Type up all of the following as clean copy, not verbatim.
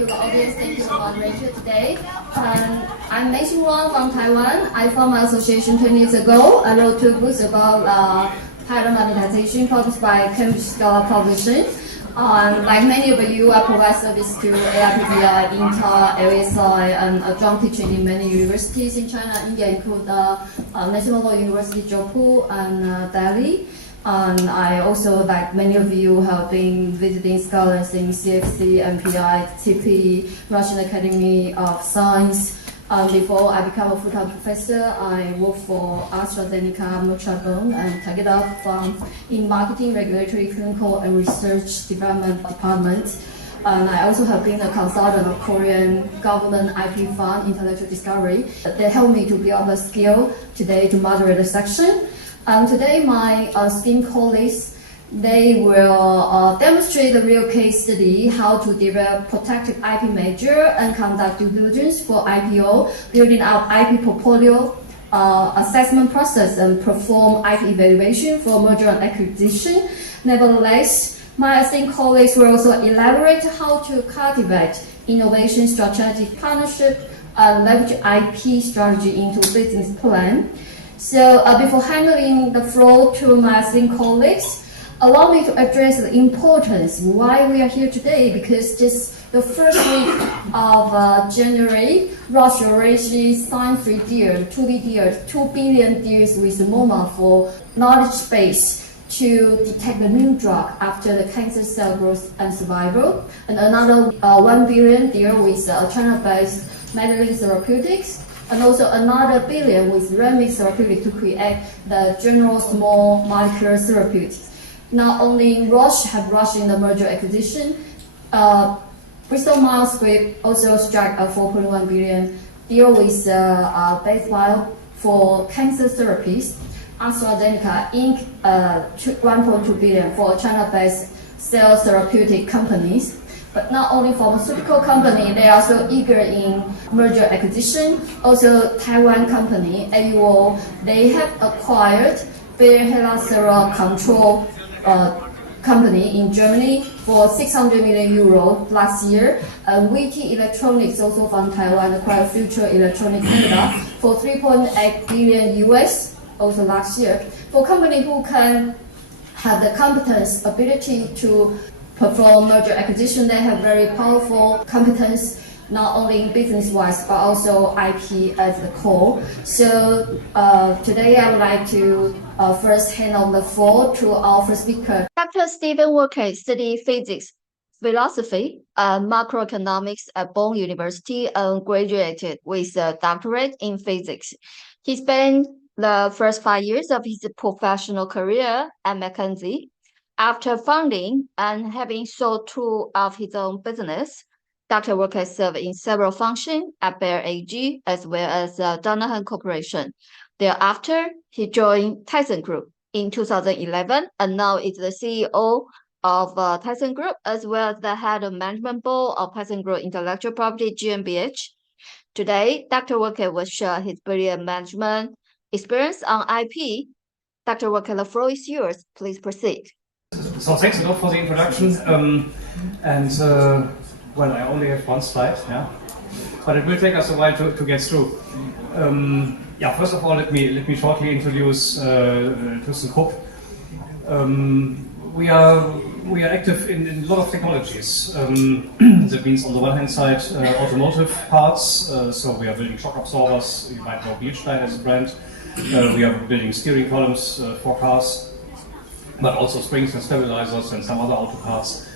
you, the audience. Thank you, the moderator today. I'm Mei-Hsin from Taiwan. I formed my association 20 years ago. I wrote 2 books about pattern monetization published by Cambridge Scholar Publishing. Like many of you, I provide service to AIPPI, Intel, LSI, and adjunct teaching in many universities in China and India, including National Law University, Jaipur, and Delhi. And I also, like many of you, have been visiting scholars in CFC, MPI, TP, Russian Academy of Science. Before I became a full-time professor, I worked for AstraZeneca, Merck and Takeda in marketing, regulatory, clinical, and research development department. And I also have been a consultant of Korean government IP fund, intellectual discovery. They helped me to build a skill today to moderate the section. Today, my esteemed colleagues, they will demonstrate the real case study how to develop protected IP measure and conduct due diligence for IPO, building up IP portfolio assessment process and perform IP evaluation for merger and acquisition. Nevertheless, my esteemed colleagues will also elaborate how to cultivate innovation strategic partnership and leverage IP strategy into business plan. So before handing the floor to my esteemed colleagues, allow me to address the importance why we are here today, because just the first week of January, Roche already signed 3 deals, 2D deals, 2 billion deals with MoMA for knowledge space to detect the new drug after the cancer cell growth and survival, and another 1 billion deal with China-based Medellin Therapeutics, and also another billion with Remix Therapeutics to create the general small molecular therapeutics. Not only Roche have rushed in the merger acquisition, Bristol Myers Squibb also struck a 4.1 billion deal with Base Bio for cancer therapies. AstraZeneca Inc. 1.2 billion for China-based cell therapeutic companies. But not only pharmaceutical company, they are also eager in merger acquisition. Also, Taiwan company, AUO, they have acquired Bayer Hellas Control company in Germany for 600 million euro last year. WT Electronics, also from Taiwan, acquired Future Electronics Canada for 3.8 billion US, also last year. For company who can have the competence, ability to perform merger acquisition, they have very powerful competence, not only business-wise, but also IP as the core. So today I would like to first hand over the floor to our first speaker. Dr. Stephan Wolke studied physics, philosophy, and macroeconomics at Bonn University and graduated with a doctorate in physics. He spent the first 5 years of his professional career at McKinsey. After founding and having sold 2 of his own business, Dr. Wolke served in several functions at Bayer AG as well as Danaher Corporation. Thereafter, he joined Thyssenkrupp in 2011 and now is the CEO of Thyssenkrupp as well as the head of management board of Thyssenkrupp Intellectual Property GmbH. Today, Dr. Wolke will share his brilliant management experience on IP. Dr. Wolke, the floor is yours. Please proceed. So thanks a lot for the introduction, well, I only have 1 slide, yeah, but it will take us a while to get through. Yeah, first of all, let me shortly introduce Thyssenkrupp. We are active in a lot of technologies. That means on the one hand side, automotive parts. So we are building shock absorbers. You might know Bilstein as a brand. We are building steering columns for cars, but also springs and stabilizers and some other auto parts.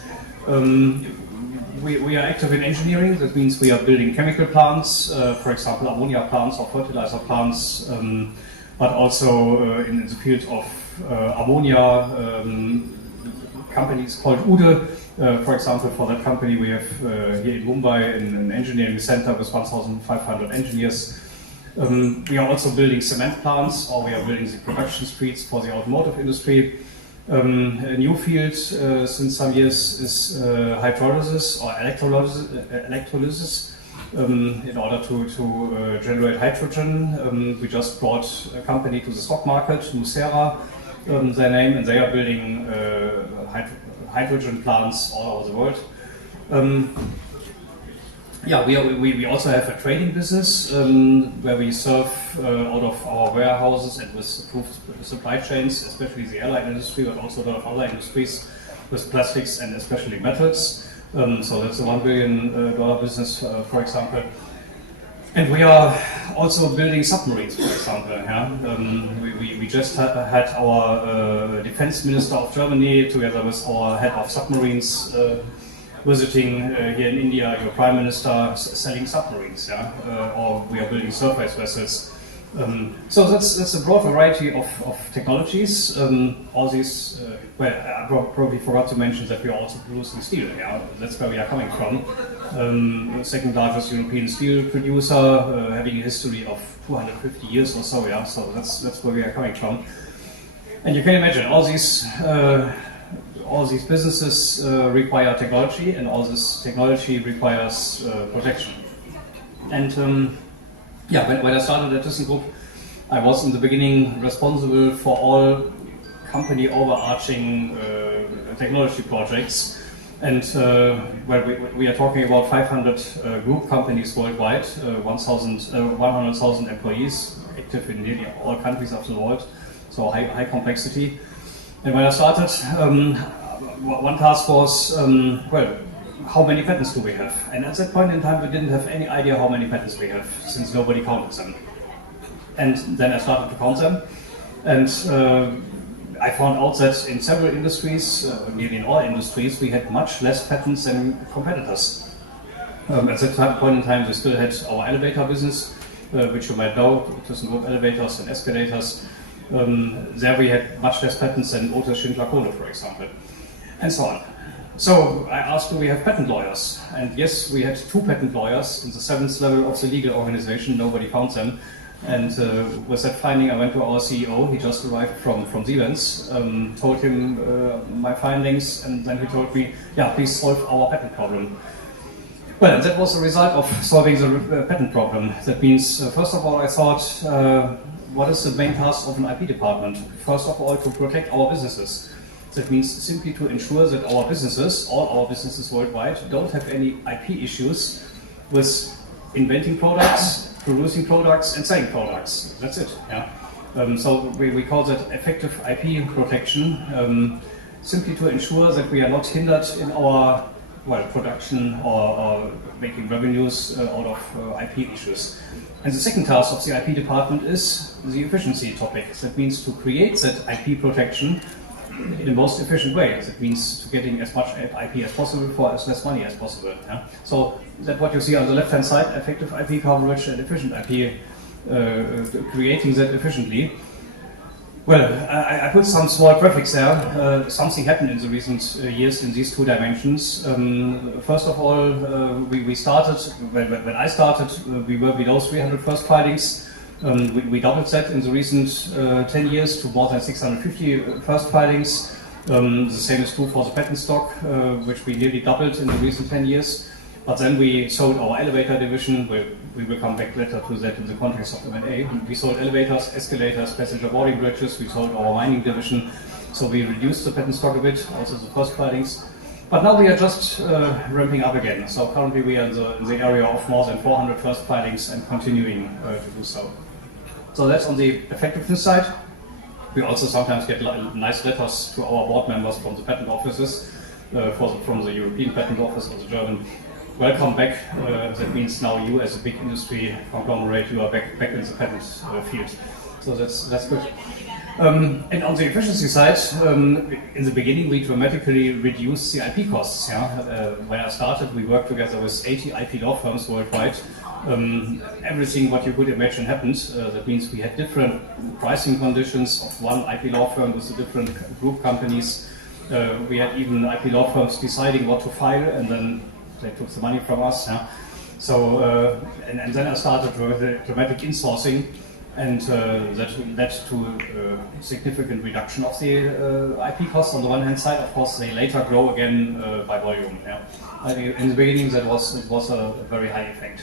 We are active in engineering. That means we are building chemical plants, for example, ammonia plants or fertilizer plants, but also in the field of ammonia, companies called Ude. For example, for that company we have here in Mumbai an engineering center with 1,500 engineers. We are also building cement plants, or we are building the production streets for the automotive industry. A new field since some years is hydrolysis or electrolysis in order to generate hydrogen. We just brought a company to the stock market, Nucera, their name, and they are building hydrogen plants all over the world. yeah, we also have a trading business where we serve out of our warehouses and with approved supply chains, especially the airline industry, but also a lot of other industries with plastics and especially metals. So that's a $1 billion business, for example. And we are also building submarines, for example. Yeah? We just had our defense minister of Germany together with our head of submarines visiting here in India, your prime minister selling submarines, yeah? Or we are building surface vessels. So that's a broad variety of technologies. All these, well, I probably forgot to mention that we are also producing steel. Yeah? That's where we are coming from. Second largest European steel producer, having a history of 250 years or so. Yeah, so that's where we are coming from. And you can imagine all these businesses require technology, and all this technology requires protection. And yeah, when I started at Thyssenkrupp, I was in the beginning responsible for all company overarching technology projects. And well, we are talking about 500 group companies worldwide, 100,000 employees active in nearly all countries of the world, so high complexity. And when I started, one task was, well, how many patents do we have? And at that point in time, we didn't have any idea how many patents we have, since nobody counted them. And then I started to count them, and I found out that in several industries, nearly in all industries, we had much less patents than competitors. At that point in time, we still had our elevator business, which you might know, Thyssenkrupp elevators and escalators. There we had much less patents than Otis Schindler Kohle, for example, and so on. So I asked, do we have patent lawyers? And yes, we had 2 patent lawyers in the 7th level of the legal organization. Nobody found them. And with that finding, I went to our CEO. He just arrived from Siemens, told him my findings, and then he told me, yeah, please solve our patent problem. Well, that was the result of solving the patent problem. That means, first of all, I thought, what is the main task of an IP department? First of all, to protect our businesses. That means simply to ensure that our businesses, all our businesses worldwide, don't have any IP issues with inventing products, producing products, and selling products. That's it. Yeah. So we call that effective IP protection, simply to ensure that we are not hindered in our production or making revenues out of IP issues. And the second task of the IP department is the efficiency topic. That means to create that IP protection in the most efficient way. That means to getting as much IP as possible for as less money as possible. Yeah? So that's what you see on the left-hand side, effective IP coverage and efficient IP, creating that efficiently. Well, I put some small graphics there. Something happened in the recent years in these 2 dimensions. First of all, we started, when I started, we were below 300 first filings. We doubled that in the recent 10 years to more than 650 first filings. The same is true for the patent stock, which we nearly doubled in the recent 10 years. But then we sold our elevator division. We will come back later to that in the context of M&A. We sold elevators, escalators, passenger boarding bridges. We sold our mining division. So we reduced the patent stock a bit, also the first filings. But now we are just ramping up again. So currently we are in the area of more than 400 first filings and continuing to do so. So that's on the effectiveness side. We also sometimes get nice letters to our board members from the patent offices, from the European Patent Office or the German. Welcome back. That means now you, as a big industry conglomerate, you are back in the patent field. So that's good. And on the efficiency side, in the beginning we dramatically reduced the IP costs. Yeah? When I started, we worked together with 80 IP law firms worldwide. Everything what you could imagine happened. That means we had different pricing conditions of one IP law firm with the different group companies. We had even IP law firms deciding what to file, and then they took the money from us. Yeah? So, and then I started with the dramatic insourcing, and that led to significant reduction of the IP costs on the one hand side. Of course, they later grow again by volume. Yeah? In the beginning, it was a very high effect.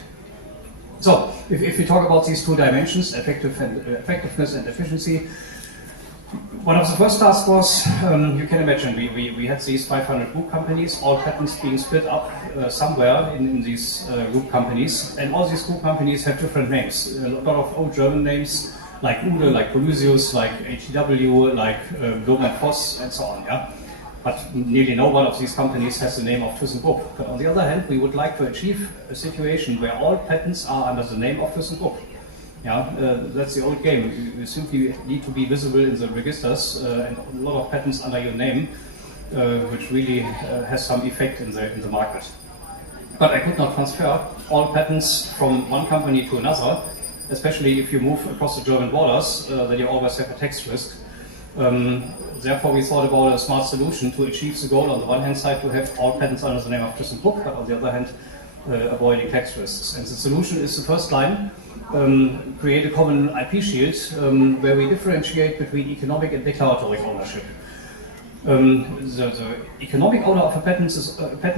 So, if we talk about these 2 dimensions, effectiveness and efficiency, One of the first tasks was, you can imagine, we had these 500 group companies, all patents being split up somewhere in these group companies, and all these group companies have different names. A lot of old German names, like Ude, like Polysius, like HeTV, like Lohmann Voss, and so on. Yeah? But nearly no one of these companies has the name of Thyssenkrupp. But on the other hand, we would like to achieve a situation where all patents are under the name of Thyssenkrupp. Yeah, that's the old game. You simply need to be visible in the registers, and a lot of patents under your name, which really has some effect in the market. But I could not transfer all patents from one company to another, especially if you move across the German borders, then you always have a tax risk. Therefore, we thought about a smart solution to achieve the goal. On the one hand side, to have all patents under the name of Thyssenkrupp, but on the other hand, avoiding tax risks. And the solution is the first line: create a common IP shield where we differentiate between economic and declaratory ownership. The economic owner of a patent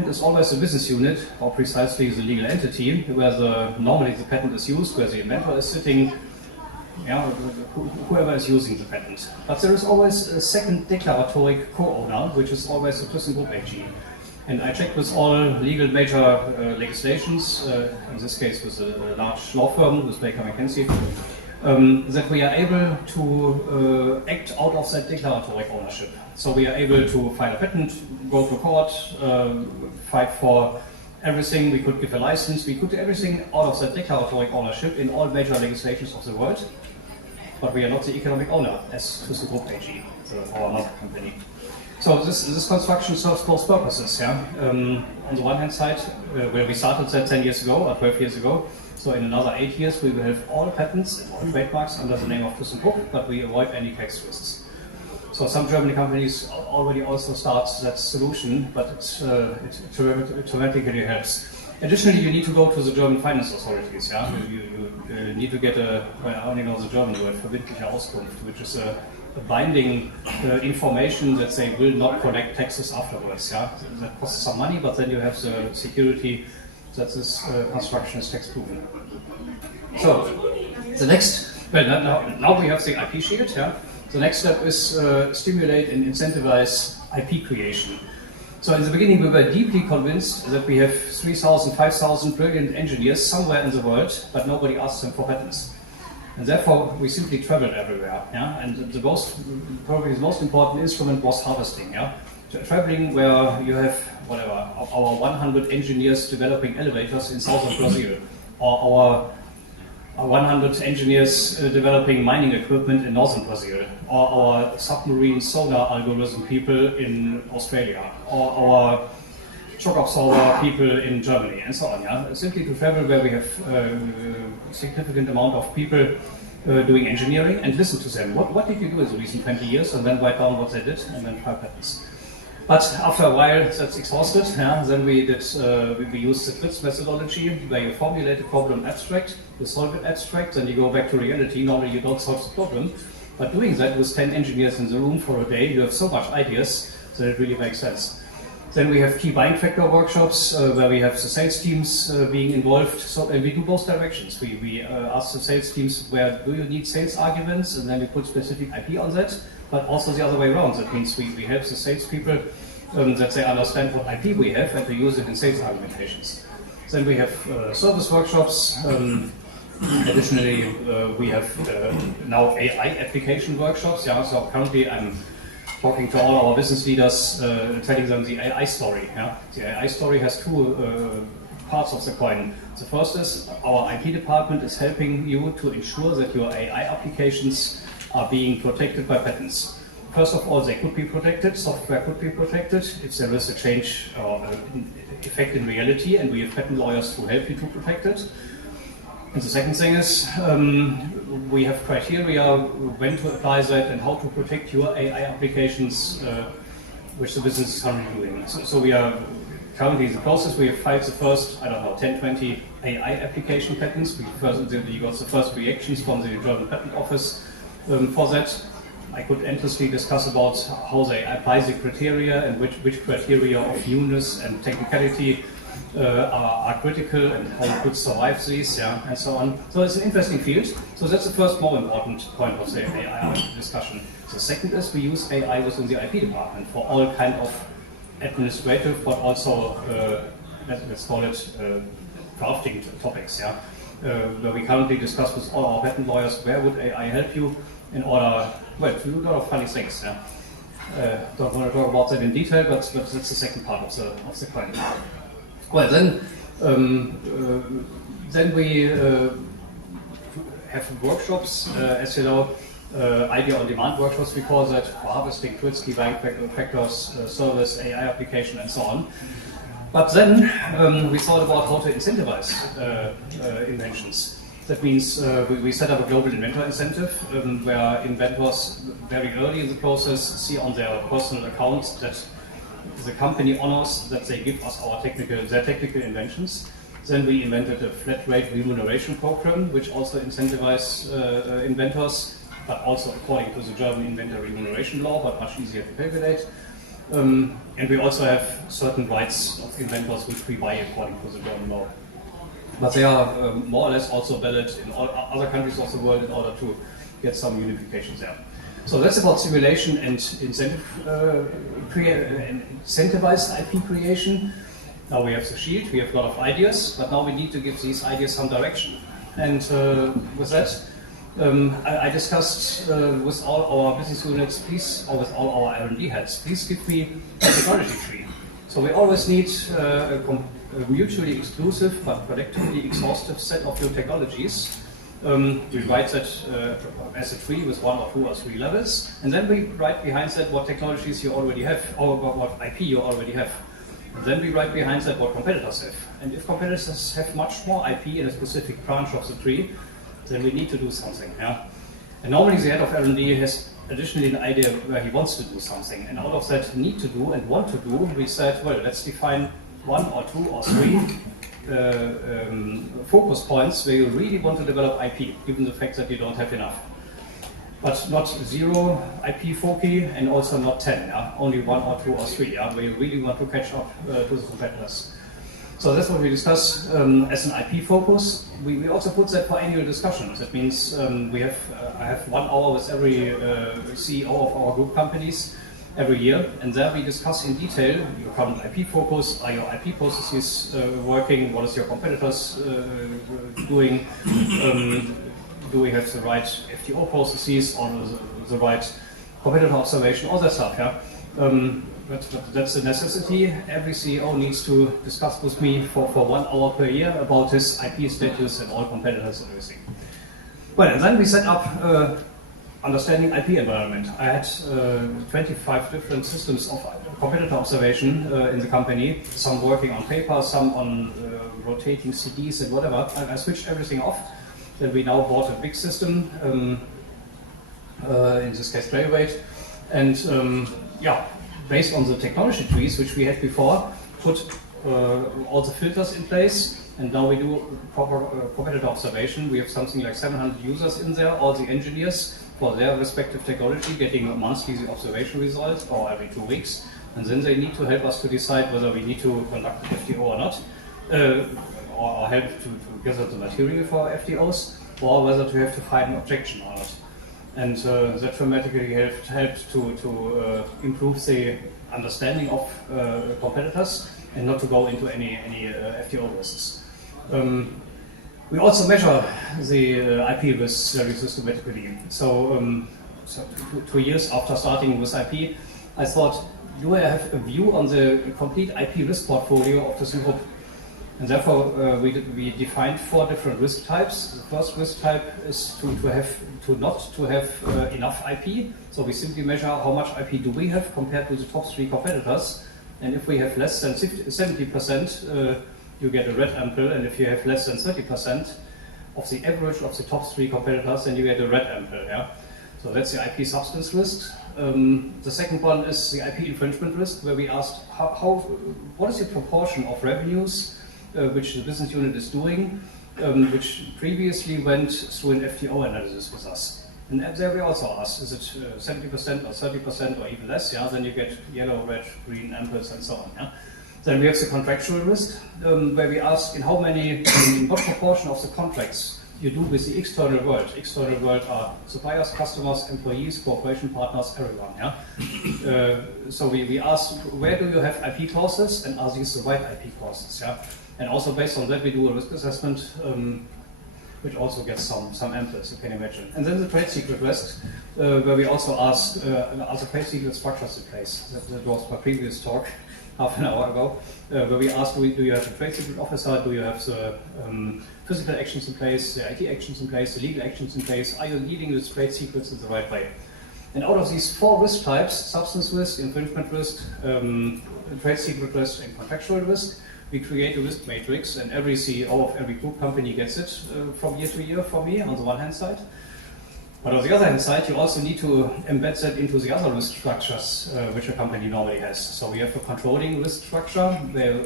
is always a business unit, or precisely the legal entity, where normally the patent is used, where the inventor is sitting. Yeah, whoever is using the patent. But there is always a second declaratory co-owner, which is always the Thyssenkrupp AG. And I checked with all legal major legislations, in this case with a large law firm, with Baker McKenzie, that we are able to act out of that declaratory ownership. So we are able to file a patent, go to court, fight for everything. We could give a license, we could do everything out of that declaratory ownership in all major legislations of the world. But we are not the economic owner as Thyssenkrupp AG, our mother company. So this construction serves both purposes. Yeah? On the one hand side, where we started that 10 years ago or 12 years ago, so in another 8 years we will have all patents and all trademarks under the name of Thyssenkrupp, but we avoid any tax risks. So some German companies already also start that solution, but it dramatically helps. Additionally, you need to go to the German finance authorities. Yeah? You need to get I only know the German word, verbindliche Auskunft, which is a binding information that they will not collect taxes afterwards. Yeah? That costs some money, but then you have the security that this construction is tax proven. So the next, now we have the IP shield. Yeah? The next step is stimulate and incentivize IP creation. So in the beginning we were deeply convinced that we have 3,000, 5,000 brilliant engineers somewhere in the world, but nobody asks them for patents. And therefore we simply traveled everywhere. Yeah? And probably the most important instrument was harvesting. Yeah? Traveling where you have our 100 engineers developing elevators in southern Brazil, or our 100 engineers developing mining equipment in northern Brazil, or our submarine sonar algorithm people in Australia, or our shock absorber people in Germany, and so on. Yeah? Simply to travel where we have a significant amount of people doing engineering and listen to them. What did you do in the recent 20 years? And then write down what they did and then try patents. But after a while, that's exhausted. Yeah? Then we used the TRITS methodology, where you formulate a problem abstract, you solve it abstract, then you go back to reality. Normally you don't solve the problem, but doing that with 10 engineers in the room for a day, you have so much ideas that it really makes sense. Then we have key buying factor workshops, where we have the sales teams being involved. So we do both directions. We ask the sales teams, where do you need sales arguments, and then we put specific IP on that. But also the other way around. That means we help the salespeople that they understand what IP we have and to use it in sales argumentations. Then we have service workshops. Additionally, we have now AI application workshops. Yeah? So currently I'm talking to all our business leaders, telling them the AI story. Yeah? The AI story has two parts of the coin. The first is our IP department is helping you to ensure that your AI applications are being protected by patents. First of all, they could be protected, software could be protected if there is a change or effect in reality, and we have patent lawyers who help you to protect it. And the second thing is, we have criteria when to apply that and how to protect your AI applications, which the business is currently doing. So we are currently in the process. We have filed the first, 10, 20 AI application patents. We got the first reactions from the German Patent Office for that. I could endlessly discuss about how they apply the criteria and which criteria of newness and technicality are critical and how you could survive these, and so on. So it's an interesting field. So that's the first more important point of the AI discussion. The second is we use AI within the IP department for all kind of administrative, but also let's call it drafting topics, where we currently discuss with all our patent lawyers where would AI help you in order, well, to do a lot of funny things. Don't want to talk about that in detail, but that's the second part of the coin. Well, then we have workshops, as you know, idea on demand workshops, we call that, for harvesting, Twitzky, WANG factors, service, AI application, and so on. But then we thought about how to incentivize inventions. That means we set up a global inventor incentive where inventors very early in the process see on their personal accounts that the company honors that they give us their technical inventions. Then we invented a flat rate remuneration program which also incentivizes inventors, but also according to the German inventor remuneration law, but much easier to calculate. And we also have certain rights of inventors which we buy according to the German law. But they are more or less also valid in all other countries of the world in order to get some unification there. So that's about simulation and incentivized IP creation. Now we have the shield, we have a lot of ideas, but now we need to give these ideas some direction. And with that, I discussed with all our business units, please, or with all our R&D heads, please give me a technology tree. So we always need a mutually exclusive but collectively exhaustive set of new technologies. We write that as a tree with 1 or 2 or 3 levels, and then we write behind that what technologies you already have, or what IP you already have. And then we write behind that what competitors have. And if competitors have much more IP in a specific branch of the tree, then we need to do something. And normally the head of R&D has additionally an idea where he wants to do something. And out of that need to do and want to do, we said, well, let's define 1 or 2 or 3 focus points where you really want to develop IP, given the fact that you don't have enough. But not 0 IP foci and also not 10, only 1 or 2 or 3, where you really want to catch up to the competitors. So that's what we discuss as an IP focus. We also put that for annual discussions. That means I have 1 hour with every CEO of our group companies every year, and there we discuss in detail your current IP focus, are your IP processes working, what is your competitors doing, do we have the right FTO processes or the right competitor observation, all that stuff, But that's a necessity. Every CEO needs to discuss with me for 1 hour per year about his IP status and all competitors and everything. Well, and then we set up understanding IP environment. I had 25 different systems of competitor observation in the company, some working on paper, some on rotating CDs and whatever. I switched everything off. Then we now bought a big system, in this case Trailweight, and based on the technology trees which we had before, put all the filters in place, and now we do proper competitor observation. We have something like 700 users in there, all the engineers for their respective technology getting a monthly observation result or every 2 weeks, and then they need to help us to decide whether we need to conduct an FTO or not, or help to gather the material for FTOs, or whether to have to find an objection or not. And that dramatically helped to improve the understanding of competitors and not to go into any FTO risks. We also measure the IP risks very systematically. So 2 years after starting with IP, I thought, do I have a view on the complete IP risk portfolio of Thyssenkrupp? And therefore, we defined 4 different risk types. The first risk type is not to have enough IP. So we simply measure how much IP do we have compared to the top 3 competitors. And if we have less than 70%, you get a red ample. And if you have less than 30% of the average of the top 3 competitors, then you get a red ample. So that's the IP substance risk. The second one is the IP infringement risk, where we asked what is the proportion of revenues which the business unit is doing, which previously went through an FTO analysis with us. And there we also asked, is it 70% or 30% or even less? Then you get yellow, red, green amples and so on. Then we have the contractual risk, where we ask in what proportion of the contracts you do with the external world. External world are suppliers, customers, employees, cooperation partners, everyone. Yeah. So we ask, where do you have IP clauses, and are these the right IP clauses? Yeah. And also based on that, we do a risk assessment, which also gets some answers, you can imagine. And then the trade secret risk, where we also ask, are the trade secret structures in place? That was my previous talk half an hour ago, where we ask, do you have a trade secret officer? Do you have the physical actions in place, the IT actions in place, the legal actions in place? Are you dealing with trade secrets in the right way? And out of these 4 risk types, substance risk, infringement risk, trade secret risk, and contractual risk, we create a risk matrix, and every CEO of every group company gets it from year to year from me on the one hand side. But on the other hand side, you also need to embed that into the other risk structures which a company normally has. So we have a controlling risk structure where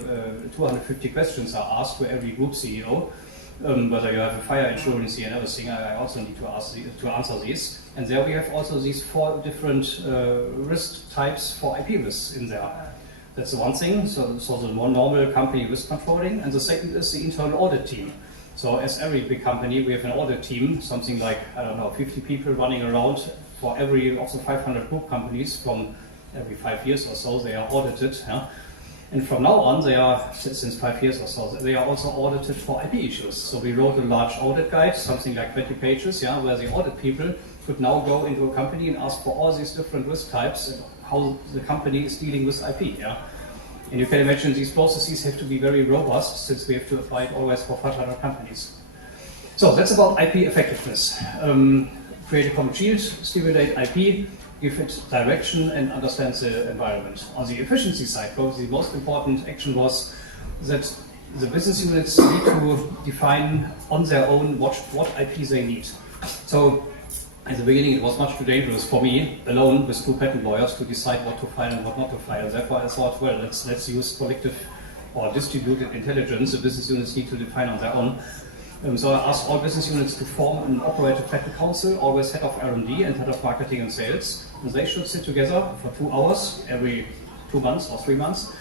250 questions are asked to every group CEO. Whether you have a fire insurance and everything, I also need to answer these. And there we have also these 4 different risk types for IP risks in there. That's the one thing, so the more normal company risk controlling. And the second is the internal audit team. So as every big company, we have an audit team, something like, 50 people running around for every of the 500 group companies. From every 5 years or so, they are audited. Yeah? And from now on, they are, since 5 years or so, they are also audited for IP issues. So we wrote a large audit guide, something like 20 pages, yeah, where the audit people could now go into a company and ask for all these different risk types and how the company is dealing with IP. Yeah? And you can imagine these processes have to be very robust, since we have to apply it always for 500 companies. So that's about IP effectiveness. Create a common shield, stimulate IP, give it direction, and understand the environment. On the efficiency side, probably the most important action was that the business units need to define on their own what IP they need. So at the beginning, it was much too dangerous for me, alone with 2 patent lawyers, to decide what to file and what not to file. Therefore, I thought, well, let's use collective or distributed intelligence. The business units need to define on their own. So I asked all business units to form an operative patent council, always head of R&D and head of marketing and sales. And they should sit together for 2 hours every 2 months or 3 months.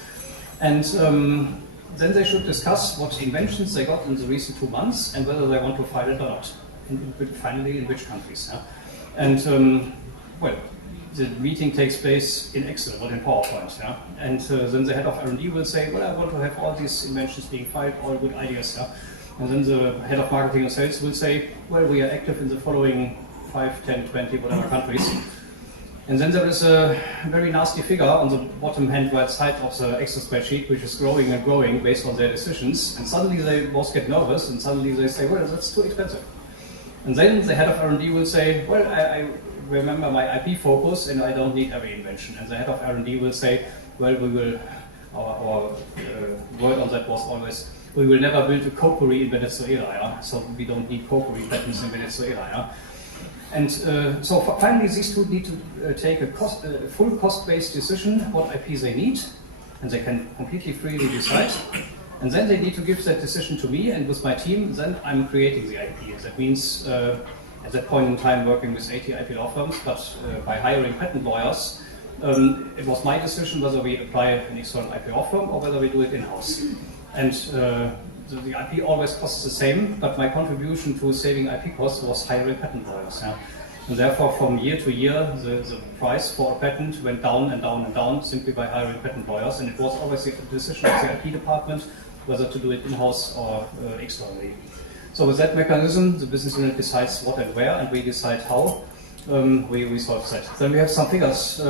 And then they should discuss what inventions they got in the recent 2 months and whether they want to file it or not. And finally, in which countries. Yeah? And well, the meeting takes place in Excel, not in PowerPoint. Yeah? And then the head of R&D will say, well, I want to have all these inventions being filed, all good ideas. Yeah? And then the head of marketing and sales will say, well, we are active in the following 5, 10, 20, whatever countries. And then there is a very nasty figure on the bottom hand right side of the Excel spreadsheet, which is growing and growing based on their decisions. And suddenly they both get nervous, and suddenly they say, well, that's too expensive. And then the head of R&D will say, well, I remember my IP focus and I don't need every invention. And the head of R&D will say, well, we will, our word on that was always, we will never build a cokery in Venezuela, yeah? So we don't need cokery patents in Venezuela. Yeah? And so finally, these 2 need to take a full cost-based decision what IP they need, and they can completely freely decide. And then they need to give that decision to me, and with my team, then I'm creating the IP. That means, at that point in time, working with 80 IP law firms, but by hiring patent lawyers, it was my decision whether we apply an external IP law firm or whether we do it in-house. And the IP always costs the same, but my contribution to saving IP costs was hiring patent lawyers. Yeah? And therefore, from year to year, the price for a patent went down and down and down simply by hiring patent lawyers. And it was always the decision of the IP department whether to do it in-house or externally. So with that mechanism, the business unit decides what and where, and we decide how we solve that. Then we have some figures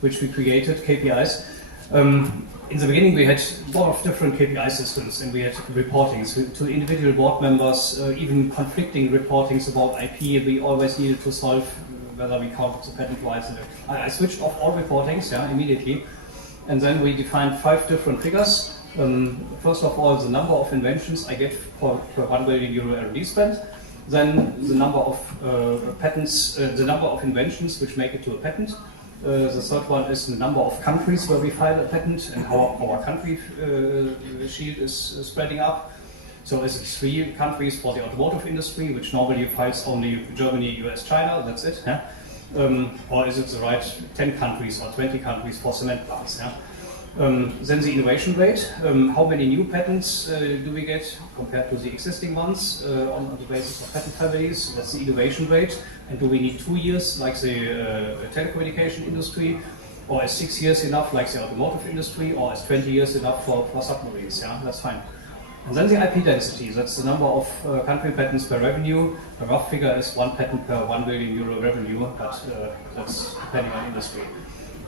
which we created, KPIs. In the beginning, we had a lot of different KPI systems, and we had reportings to individual board members, even conflicting reportings about IP. We always needed to solve whether we counted the patent rights. I switched off all reportings immediately, and then we defined 5 different figures. First of all, the number of inventions I get per 1 billion euro R&D spend. Then the number of patents, the number of inventions which make it to a patent. The third one is the number of countries where we file a patent and how our country shield is spreading up. So is it 3 countries for the automotive industry, which normally files only Germany, US, China, that's it. Yeah? Or is it the right 10 countries or 20 countries for cement plants? Yeah? Then the innovation rate, how many new patents do we get compared to the existing ones on the basis of patent families? That's the innovation rate. And do we need 2 years like the telecommunication industry? Or is 6 years enough like the automotive industry? Or is 20 years enough for submarines? Yeah, that's fine. And then the IP density, that's the number of country patents per revenue. The rough figure is 1 patent per 1 billion euro revenue, but that's depending on industry.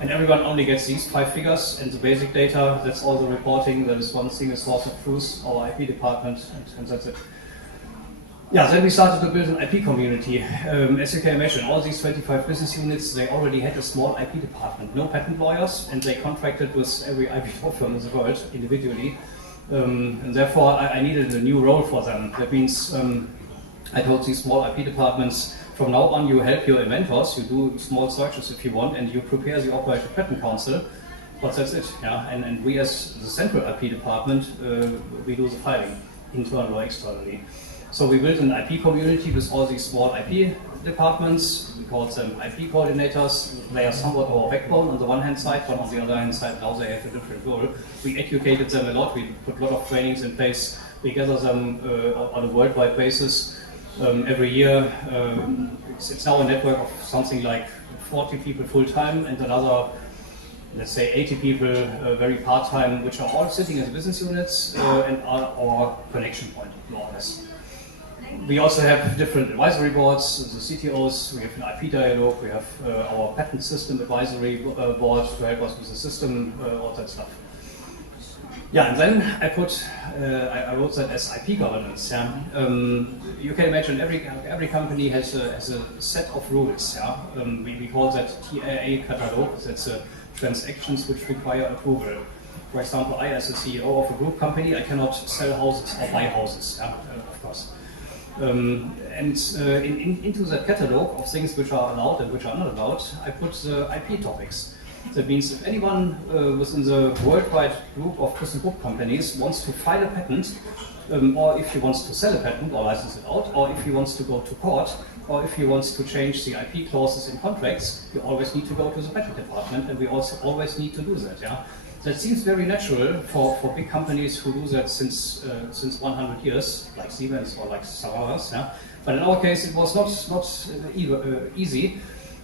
And everyone only gets these 5 figures, and the basic data, that's all the reporting, that is one single source of truth, our IP department, and that's it. Yeah, then we started to build an IP community. As you can imagine, all these 25 business units, they already had a small IP department, no patent lawyers, and they contracted with every IP law firm in the world individually. And therefore, I needed a new role for them. That means I told these small IP departments, from now on you help your inventors, you do small searches if you want, and you prepare the operative patent council, but that's it. Yeah? And we as the central IP department, we do the filing, internal or externally. So we built an IP community with all these small IP departments. We call them IP coordinators. They are somewhat our backbone on the one hand side, but on the other hand side now they have a different role. We educated them a lot, we put a lot of trainings in place, we gather them on a worldwide basis. Every year, it's now a network of something like 40 people full-time and another, let's say 80 people very part-time, which are all sitting as business units and are our connection point, more or less. We also have different advisory boards, the CTOs, we have an IP dialogue, we have our patent system advisory board to help us with the system, all that stuff. Yeah, and then I wrote that as IP governance. Yeah. You can imagine every company has a set of rules. Yeah. We call that TAA catalog. That's transactions which require approval. For example, I as a CEO of a group company, I cannot sell houses or buy houses. Yeah, of course. Into that catalog of things which are allowed and which are not allowed, I put the IP topics. That means if anyone within the worldwide group of Thyssenkrupp companies wants to file a patent, or if he wants to sell a patent or license it out, or if he wants to go to court, or if he wants to change the IP clauses in contracts, you always need to go to the patent department, and we also always need to do that. Yeah? That seems very natural for big companies who do that since 100 years, like Siemens or like Savaras. Yeah? But in our case, it was not easy.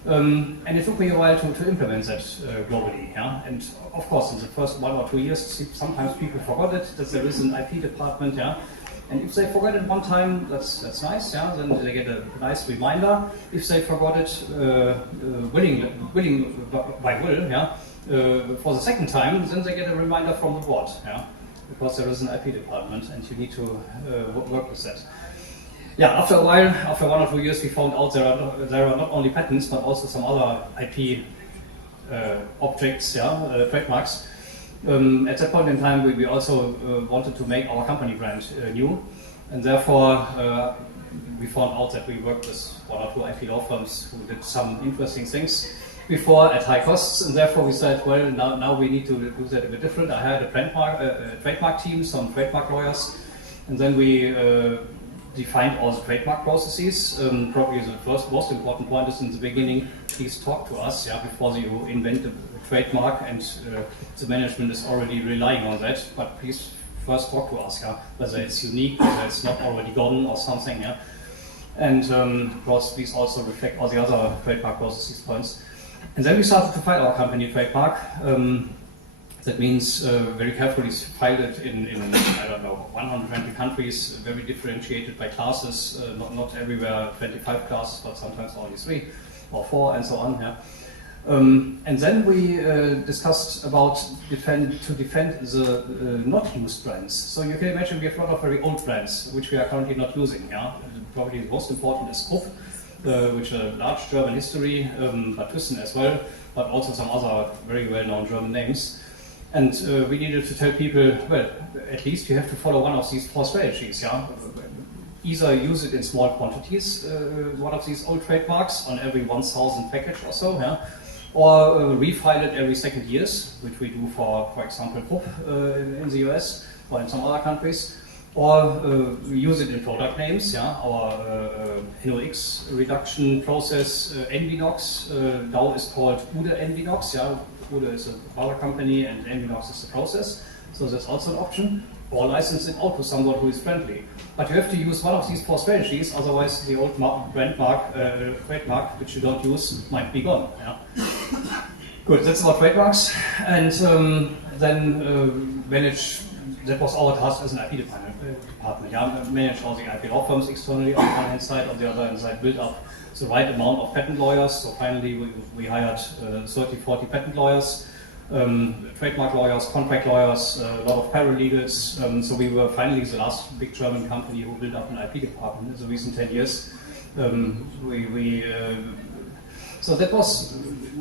And it took me a while to implement that globally. Yeah? And of course, in the first 1 or 2 years, sometimes people forgot it, that there is an IP department. Yeah? And if they forgot it one time, that's nice. Yeah? Then they get a nice reminder. If they forgot it willing by will, yeah? For the second time, then they get a reminder from the board. Yeah? Because there is an IP department and you need to work with that. Yeah, after a while, after 1 or 2 years, we found out there are not only patents, but also some other IP objects, yeah, trademarks. At that point in time, we also wanted to make our company brand new, and therefore we found out that we worked with 1 or 2 IP law firms who did some interesting things before at high costs, and therefore we said, well, now we need to do that a bit different. I hired a trademark team, some trademark lawyers, and then we defined all the trademark processes. Probably the most important point is in the beginning, please talk to us, yeah, before you invent a trademark, and the management is already relying on that, but please first talk to us, yeah, whether it's unique, whether it's not already gone or something. Yeah. And of course, please also reflect all the other trademark processes points. And then we started to file our company trademark. That means very carefully filed it in I don't know, 120 countries, very differentiated by classes, not everywhere 25 classes, but sometimes only 3 or 4 and so on. Yeah. And then we discussed about defend the not used brands. So you can imagine we have a lot of very old brands which we are currently not using. Yeah? Probably the most important is Krupp, which is a large German history, but Thyssen as well, but also some other very well-known German names. And we needed to tell people, well, at least you have to follow one of these 4 strategies. Yeah? Either use it in small quantities, one of these old trademarks on every 1,000 package or so, yeah? Or refile it every 2 years, which we do for example, Krupp in the US or in some other countries. Or use it in product names, yeah? Our NOx reduction process, NVNOx, now is called Ude NVNOx, yeah? Udo is a mother company and Envinox is the process. So that's also an option. Or license it out to someone who is friendly. But you have to use one of these 4 strategies, otherwise the old brand mark, trademark, which you don't use, might be gone. Yeah? Good, that's about trademarks. And then manage, that was our task as an IP department. Yeah? Manage all the IP law firms externally on the one hand side, on the other hand side build up the right amount of patent lawyers. So finally we hired 30, 40 patent lawyers. Trademark lawyers, contract lawyers, a lot of paralegals. So we were finally the last big German company who built up an IP department in the recent 10 years. So that was,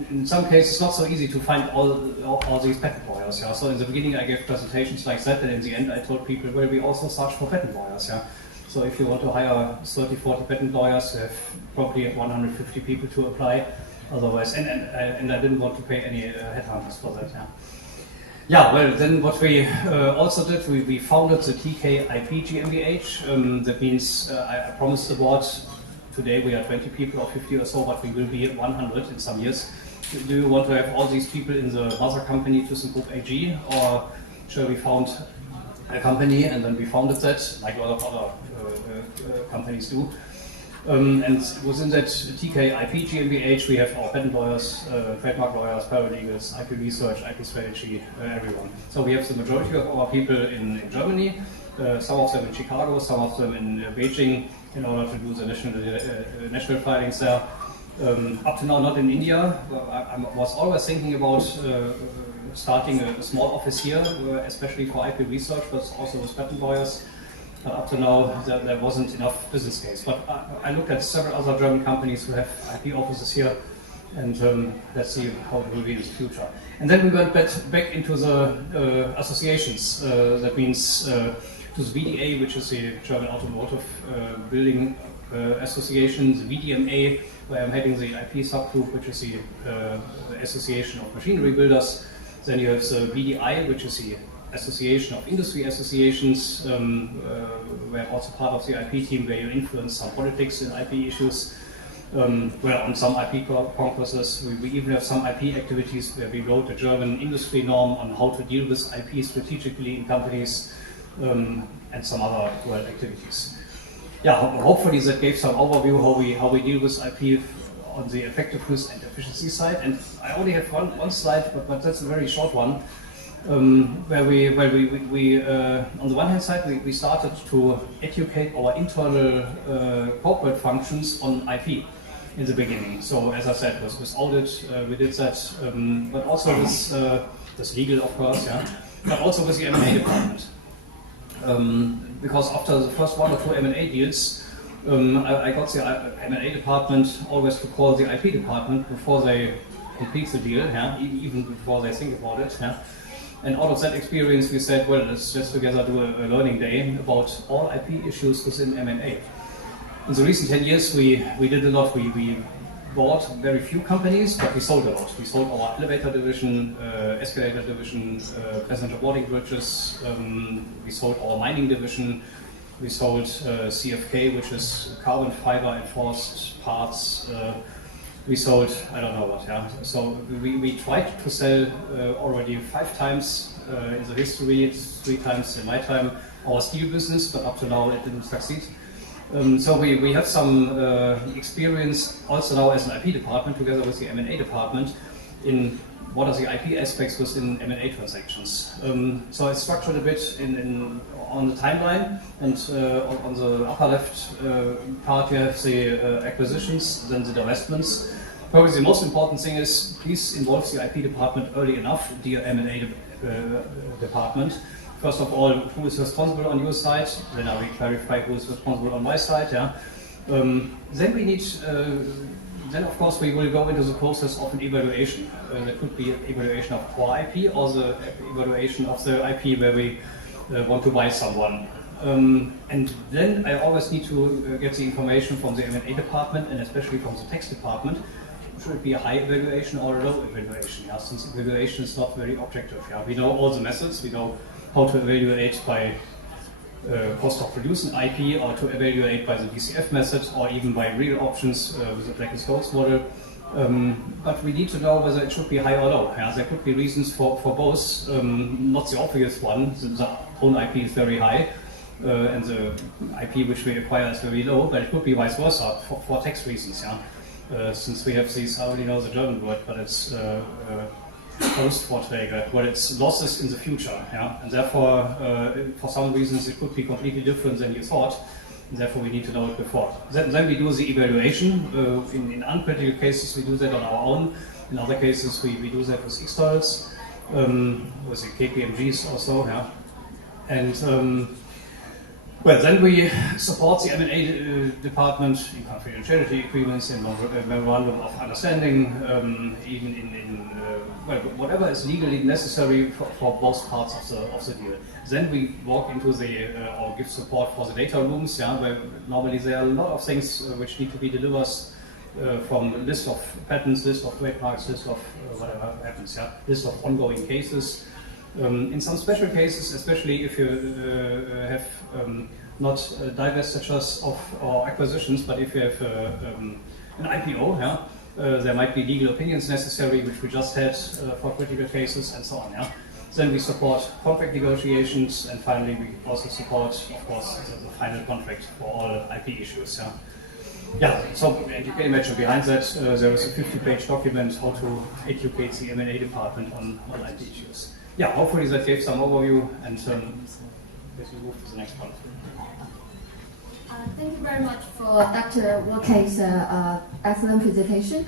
in some cases, not so easy to find all these patent lawyers. Yeah? So in the beginning I gave presentations like that, and in the end I told people, well, we also search for patent lawyers. Yeah? So if you want to hire 30, 40 patent lawyers, you have probably 150 people to apply. Otherwise, and I didn't want to pay any headhunters for that. Yeah. Yeah. Well, then what we also did, we founded the TK IP GmbH. That means I promised the board. Today we are 20 people or 50 or so, but we will be 100 in some years. Do you want to have all these people in the mother company, Thyssenkrupp AG, or shall we found a company and then we founded that, like a lot of other companies do? And within that TK IP GmbH, we have our patent lawyers, trademark lawyers, paralegals, IP research, IP strategy, everyone. So we have the majority of our people in Germany, some of them in Chicago, some of them in Beijing, in order to do the national filings there. Up to now, not in India. I was always thinking about starting a small office here, especially for IP research, but also with patent lawyers. Up to now, there wasn't enough business case. But I looked at several other German companies who have IP offices here, and let's see how it will be in the future. And then we went back into the associations. That means to the VDA, which is the German Automotive Building Association, the VDMA, where I'm heading the IP subgroup, which is the Association of Machinery Builders. Then you have the VDI, which is the Association of Industry Associations, where I'm also part of the IP team, where you influence some politics in IP issues. Where on some IP congresses, we even have some IP activities where we wrote a German industry norm on how to deal with IP strategically in companies, and some other world activities. Yeah, hopefully that gave some overview how we deal with IP on the effectiveness and efficiency side. And I only have one slide, but that's a very short one. Where we on the one hand side, we started to educate our internal corporate functions on IP in the beginning. So as I said, with audit, we did that, but also with legal, of course, yeah, but also with the M&A department. Because after the first 1 or 2 M&A deals, I got the M&A department always to call the IP department before they complete the deal, yeah, even before they think about it. Yeah. And out of that experience, we said, well, let's just together do a learning day about all IP issues within M&A. In the recent 10 years, we did a lot. We bought very few companies, but we sold a lot. We sold our elevator division, escalator division, passenger boarding bridges. We sold our mining division. We sold CFK, which is carbon fiber enforced parts. We sold, I don't know what, yeah. So we tried to sell already 5 times in the history, 3 times in my time, our steel business, but up to now it didn't succeed. So we have some experience also now as an IP department together with the M&A department in what are the IP aspects within M&A transactions. So it's structured a bit on the timeline, and on the upper left part you have the acquisitions, then the divestments. Probably the most important thing is please involve the IP department early enough, dear M&A department. First of all, who is responsible on your side? Then I will clarify who is responsible on my side. Yeah. Then we need. Then of course we will go into the process of an evaluation. There could be an evaluation of core IP or the evaluation of the IP where we want to buy someone. And then I always need to get the information from the M&A department and especially from the tax department. Should it be a high evaluation or a low evaluation? Yeah, since evaluation is not very objective. Yeah, we know all the methods. We know how to evaluate by cost of producing IP, or to evaluate by the DCF method, or even by real options with the Black and Scholes model. But we need to know whether it should be high or low. Yeah? There could be reasons for both. Not the obvious one. The own IP is very high, and the IP which we acquire is very low. But it could be vice versa for tax reasons. Yeah? Since we have these, I already know the German word, but it's Postvorträge, where it's losses in the future. Yeah? And therefore, for some reasons, it could be completely different than you thought. And therefore, we need to know it before. Then we do the evaluation. In uncritical cases, we do that on our own. In other cases, we do that with externals, with the KPMGs also. Yeah? And well, then we support the M&A department in confidentiality agreements, in memorandum of understanding, even in well, whatever is legally necessary for both parts of the deal. Then we walk into or give support for the data rooms, yeah, where normally there are a lot of things which need to be delivered from list of patents, list of trademarks, list of whatever happens, yeah, list of ongoing cases. In some special cases, especially if you have not divestitures or acquisitions, but if you have an IPO, yeah, there might be legal opinions necessary, which we just had for critical cases and so on. Yeah. Then we support contract negotiations, and finally we also support, of course, the final contract for all IP issues. Yeah. Yeah, so you can imagine behind that there is a 50-page document how to educate the M&A department on IP issues. Yeah, hopefully that gave some overview, and let's move to the next one. Thank you very much for Dr. Wolke's excellent presentation.